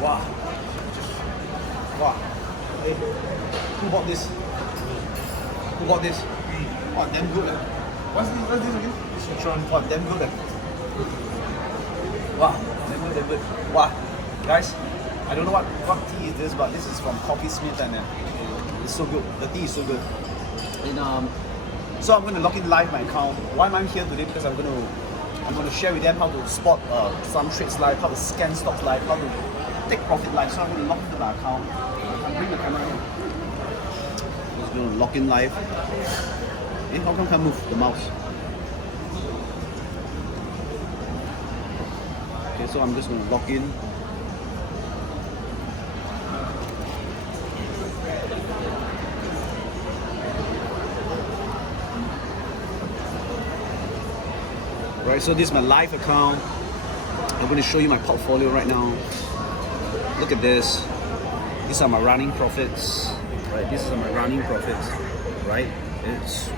Wow. Wow. Hey, who bought this? Who bought this? Wow, damn good. What's this again? Citron. Wow, damn good. Wow, damn good. Wow. Guys, I don't know what tea is this, but this is from Coffee Smith and it's so good. The tea is so good. And so I'm going to log in live my account. Why am I here today? Because I'm going to share with them how to spot some trades live, how to scan stocks live, how to take profit live. So I'm going to log into my account. I'll bring the camera in. I'm just going to log in live. Hey, how come I can't move the mouse? Okay, so I'm just going to log in. Right, so this is my live account. I'm going to show you my portfolio right now. Look at this. These are my running profits. Right, these are my running profits. Right, it's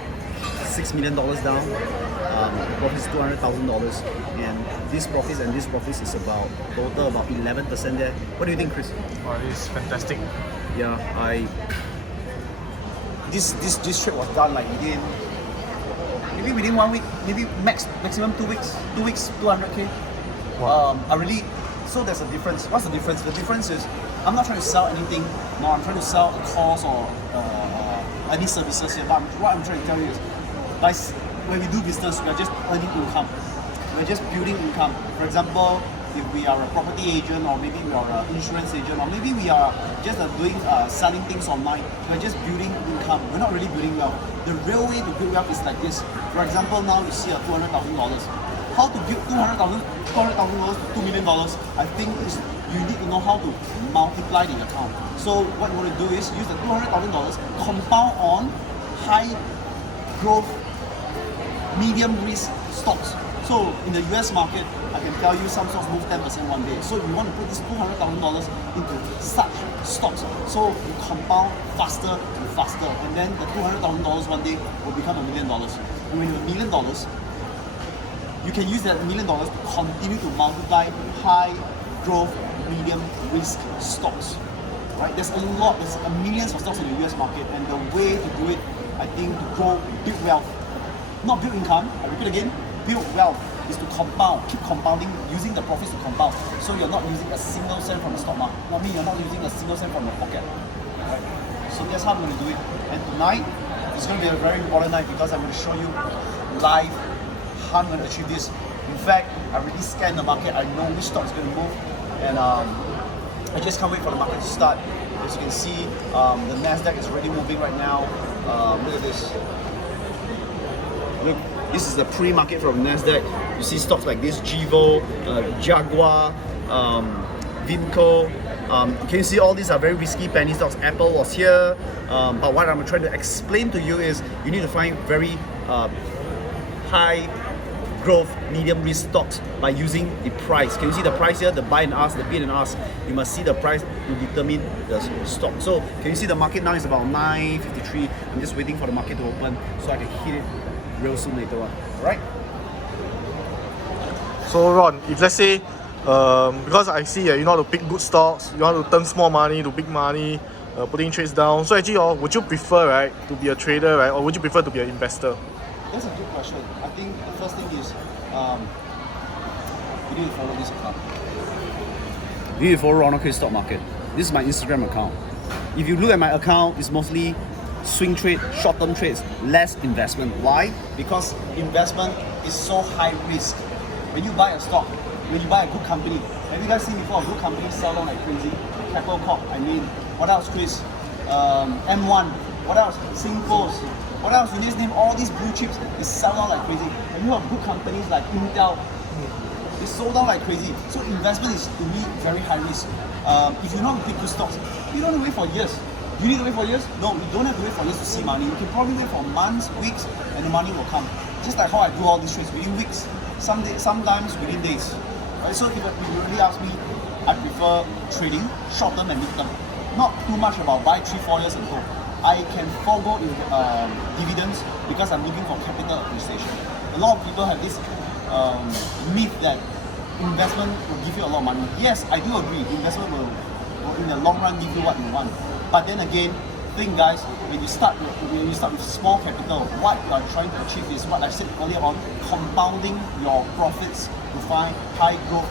$6 million down. The profit is $200,000, and this profits is about total about 11% there. What do you think, Chris? Oh, this is fantastic. Yeah, this trade was done like within 1 week, maybe maximum 2 weeks. 2 weeks, 200K. Wow. So there's a difference. What's the difference? The difference is I'm not trying to sell anything. No, I'm trying to sell a course or any services here. But what I'm trying to tell you is, guys, when we do business, we are just earning income. We're just building income. For example, if we are a property agent, or maybe we are an insurance agent, or maybe we are just doing selling things online, we're just building income. We're not really building wealth. The real way to build wealth is like this. For example, now you see a $200,000. How to build $200,000 to $2 million? I think you need to know how to multiply the account. So what you want to do is use the $200,000, compound on high growth, medium risk stocks. So in the US market, I can tell you some stocks move 10% one day. So you want to put this $200,000 into such stocks. So you compound faster and faster, and then the $200,000 one day will become $1 million. And when you have $1 million, you can use that $1 million to continue to multiply high growth, medium risk stocks. Right? There's millions of stocks in the US market, and the way to do it, I think, to grow, build wealth, not build income. I repeat again, build wealth is to compound, keep compounding, using the profits to compound. So you're not using a single cent from the stock market. I mean, you're not using a single cent from your pocket. Right? So that's how I'm going to do it. And tonight is going to be a very important night because I'm going to show you live how I'm going to achieve this. In fact, I already scanned the market. I know which stock is going to move, and I just can't wait for the market to start. As you can see, the Nasdaq is already moving right now. Look at this. Look, this is the pre-market from Nasdaq. You see stocks like this: Jivo, Jaguar, Vinco. Can you see all these are very risky penny stocks? Apple was here, but what I'm trying to explain to you is you need to find very high growth, medium risk stocks by using the price. Can you see the price here? The buy and ask, the bid and ask. You must see the price to determine the stock. So can you see the market now is about 9.53. I'm just waiting for the market to open so I can hit it real soon later on. Alright? So Ron, if let's say, because I see you know how to pick good stocks, you want to turn small money to big money, putting trades down. So actually, would you prefer, right, to be a trader, right, or would you prefer to be an investor? That's a good question. I think the first thing is you need to follow this account. You need to follow ronk stock market. This is my Instagram account. If you look at my account, it's mostly swing trade, short-term trades, less investment. Why? Because investment is so high risk. When you buy a stock, when you buy a good company, have you guys seen before a good company sell down like crazy? Capital Corp, I mean, what else, Chris? M1, what else? Singpost. What else? You just name all these blue chips, they sell down like crazy. And you have good companies like Intel, they sold down like crazy. So investment is, to me, very high risk. If you know how to pick good stocks, you don't have to wait for years. You need to wait for years? No, you don't have to wait for years to see money. You can probably wait for months, weeks, and the money will come. Just like how I do all these trades within weeks, sometimes within days. Right? So if you really ask me, I prefer trading short-term and mid-term. Not too much about buy 3-4 years and go. I can forego dividends because I'm looking for capital appreciation. A lot of people have this myth that investment will give you a lot of money. Yes, I do agree. Investment will in the long run give you what you want. But then again, think guys, when you start with small capital, what you are trying to achieve is what I said earlier on, compounding your profits to find high growth,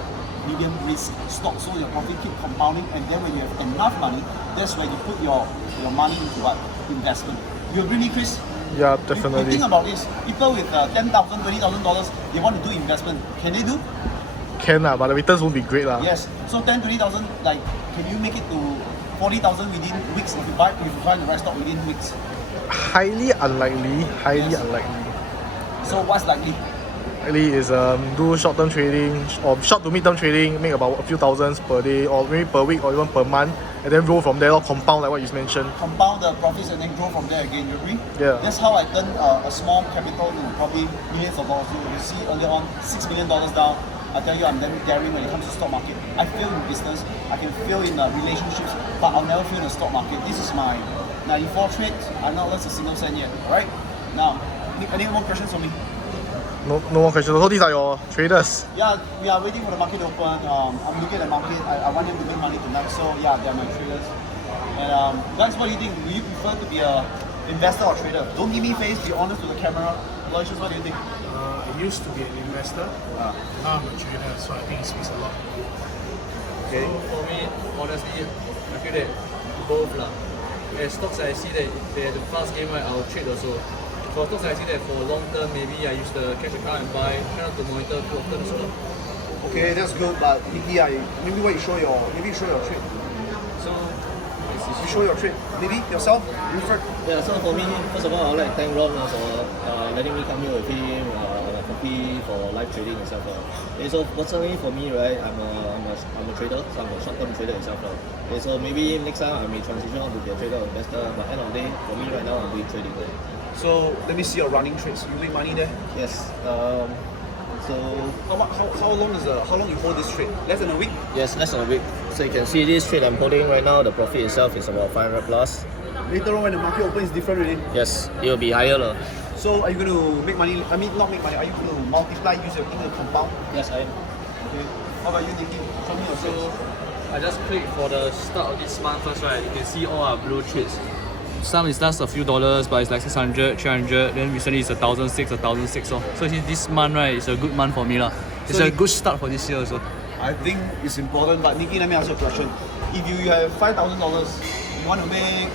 medium risk stocks, so your profit keep compounding, and then when you have enough money, that's when you put your money into what? Investment. You agree with me, Chris? Yeah, definitely. You think about this. People with $10,000, $20,000, they want to do investment. Can they do? Can but the returns won't be great lah. Yes. So 10, 20,000, like, can you make it to 40,000 within weeks if you find the right stock within weeks? Highly unlikely. Highly unlikely. So what's likely? Likely is do short-term trading or short to mid-term trading, make about a few thousands per day or maybe per week or even per month, and then roll from there or compound like what you mentioned. Compound the profits and then grow from there again. You agree? Yeah. That's how I turn a small capital to probably millions of dollars. You see earlier on $6 million down. I tell you, I'm then daring when it comes to stock market. I fail in business, I can fail in relationships, but I'll never fail in the stock market. This is my 94 trades. I've not lost a single cent yet. Alright? Now, any more questions for me? No more questions. So these are your traders. Yeah, we are waiting for the market to open. I'm looking at the market. I want them to make money tonight. So yeah, they are my traders. And guys, what do you think? Do you prefer to be a investor or trader? Don't give me face. Be honest with the camera. Aloysius, what do you think? I used to be an investor. Now I'm a trader, so I think it speaks a lot. Okay. So for me, honestly, I feel that both lah. As stocks I see that they have the fast game right, I'll trade also. For stocks I see that for long term, maybe I use the cash account and buy, try not to monitor too often as well. Okay, that's good. But maybe you show your trade. So You show your trade. Maybe yourself, Winfred. Yeah, so for me, first of all, I would like to thank Ron for letting me come here with him on a coffee for live trading and stuff. Okay, so personally for me, right, I'm a trader, so I'm a short-term trader itself. Okay, so maybe next time I may transition on to be a trader or investor, but end of the day, for me right now, I'm doing trading. So let me see your running trades. You make money there. Yes. So How long you hold this trade? Less than a week. yes, less than a week. So you can see this trade I'm holding right now. The profit itself is about 500 plus. Later on when the market opens, it's different already. Yes, it will be higher lah. So are you going to make money? I mean, not make money. Are you going to multiply, use your thing to compound? Yes, I am. Okay. How about you, Nicky? Show me your So trades. I just click for the start of this month first, right? You can see all our blue trades. Some is just a few dollars, but it's like 600, 300. Then recently it's 1,600, 1,600. So this month, right, is a good month for me lah. It's So a good start for this year also. I think it's important, but Nicky, let me ask you a question. If you have $5,000, you want to make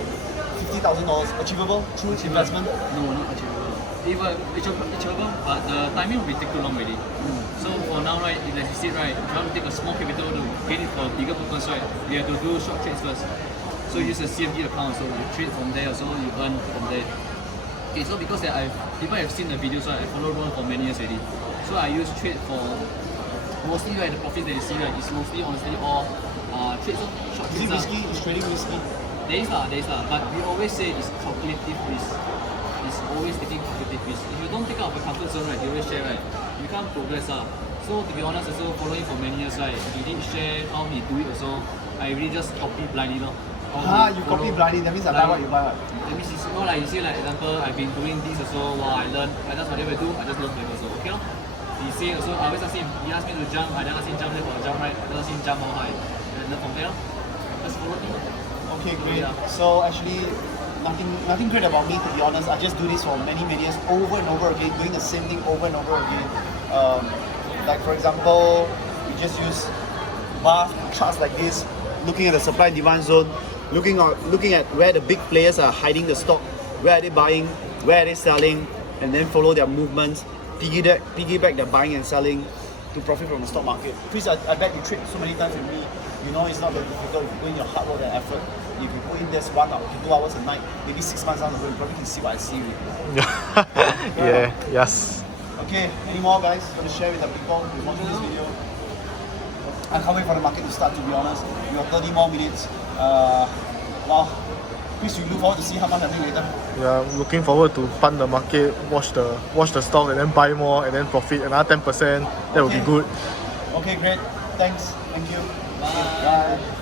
$50,000, achievable through investment? No, not achievable. Even achievable, but the timing will be take too long already. So for now, right, like you said, right, if you want to take a small capital to gain it for a bigger purpose, right, you have to do short trades first. So use a CFD account, so you trade from there, so you earn from there. Okay, so because people have seen the videos, right, I follow Ron for many years already. So I use trade for mostly, right, the profits that you see, right, is mostly honestly all trades, short Is it trades. risky? Is trading risky? There is lah, but we always say it's calculative risk. It's always taking calculative risk. If you don't take out of a comfort zone, right, you always share, right, you can't progress lah. So to be honest, also following for many years, right, he did share how he do it also. I really just copy blindly lor. You copy blindly, that means I buy what you buy. That means it's more like you see, like example, I've been doing this also. Wow, I learn. I just whatever I do, I just learn from him also. Okay lor. He say also, I always ask him. He asked me to jump, I then ask him jump left or jump right. I then ask him jump how high. And learn from there lor. Just follow me. Okay, great. So actually, nothing great about me, to be honest. I just do this for many years, over and over again, doing the same thing over and over again. Like for example, we just use bar charts like this, looking at the supply and demand zone, looking at where the big players are hiding the stock, where are they buying, where are they selling, and then follow their movements, piggyback their buying and selling to profit from the stock market. Chris, I bet you trade so many times with me. You know it's not very difficult if you put in your hard work and effort. If you put in this 1 hour to 2 hours a night, maybe 6 months down the road, you probably can see what I see. Yeah, yes. Okay, any more guys want to share with the people who watching this video? I can't wait for the market to start, to be honest. We have 30 more minutes. Wow. Chris, we look forward to see how much I make later. Yeah, I'm looking forward to fund the market, watch the stock, and then buy more, and then profit another 10%. That would be good. Okay, great. Thanks. Thank you. Bye. Bye.